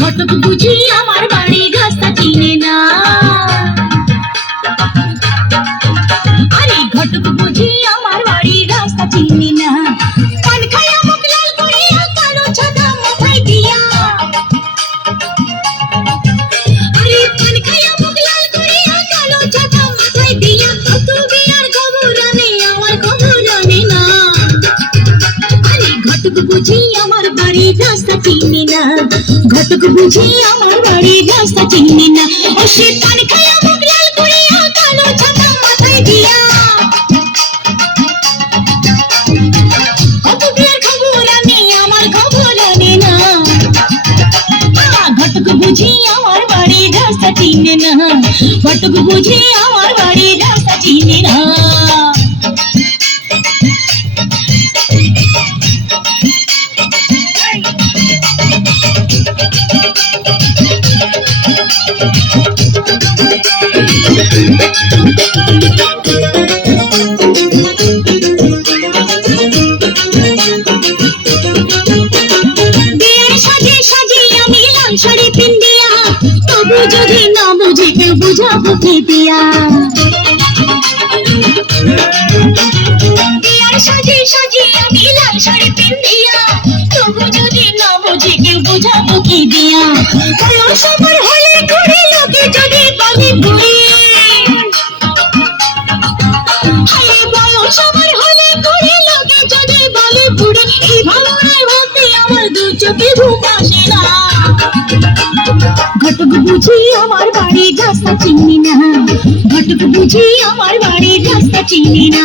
ঘটক বুঝি আমার বাড়ির রাস্তা চিনে না, আরে ঘটক বুঝি আমার বাড়ির রাস্তা চিনে না। পান খায়া মুখ লাল করিয়া কালো ছাতা মাথায় দিয়া, আরে পান খায়া মুখ লাল করিয়া কালো ছাতা মাথায় দিয়া, কত বিয়ার খবর আনে আমার খবর আনে না। আরে ঘটক বুঝি আমার বাড়ির রাস্তা চিনে না, ঘটক বুঝি আমার বাড়ির রাস্তা চিনে না। ও সে পান খায়া মুখ লাল করিয়া কালো ছাতা মাথায় দিয়া, কত বিয়ার খবর আনে আমার খবর আনে না। ঘটক বুঝি আমার বাড়ির রাস্তা চিনে না, ঘটক বুঝি আমার বাড়ির রাস্তা চিনে না। শাড়ি পিন্দিয়া তবু যদি না বুঝে কেউ বুঝাবো কি দিয়া, বিয়ার সাজে সাজে আমি লাল শাড়ি পিন্দিয়া তবু যদি না বুঝে কেউ বুঝাবো কি দিয়া। বয়স আমার হলে ঘুরে লোকে যদি বলে বুড়ি, বয়স আমার হলে ঘুরে লোকে যদি বলে বুড়ি, এই ভাবনায় ভাবতে আমার দু চোখে ঘুম আসে না। ঘটক বুঝি আমার বাড়ির রাস্তা চিনি না, ঘটক বুঝি আমার বাড়ির রাস্তা চিনি না।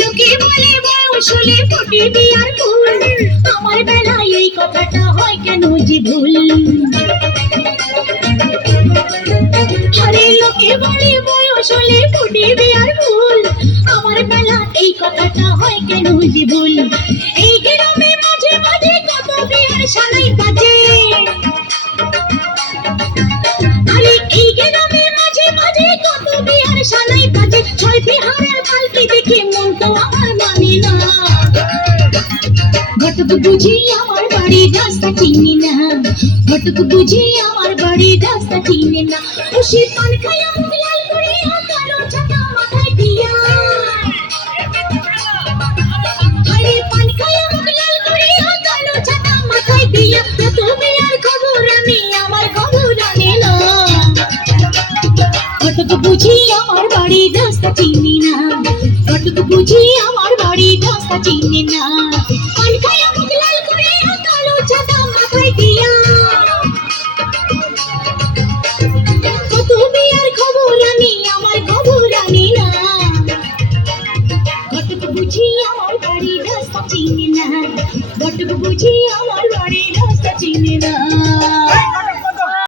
লোকে বলে বয়সলে ফোটে বিয়ার ফুল, আমার বেলায় এই কথাটা হয় কেন যে ভুল। আরে লোকে বলে বয়সলে ফোটে বিয়ার ফুল, আমার বেলা এই কথাটা হয় কেন যে ভুল। এই গ্রামে মাঝে মাঝে কত বিয়ার শালাই বাজে, আরে এই গ্রামে মাঝে মাঝে কত বিয়ার শালাই বাজে। ছয় বিহারের পালকি দেখে মন তো আমার মানে না। ঘটক বুঝি আমার বাড়ির রাস্তা চিনি না, ঘটক বুঝি আমার বাড়ির রাস্তা চিনি না। ও সে পান খায়া মুখ লাল করিয়া কালো ছাতা মাথায় দিয়া, আরে পান খায়া মুখ লাল করিয়া কালো ছাতা মাথায় দিয়া, কত বিয়ার খবর আনে আমার খবর আনে না। ঘটক বুঝি আমার বাড়ির রাস্তা চিনি না, ঘটক বুঝি আমার বাড়ির রাস্তা চিনি না।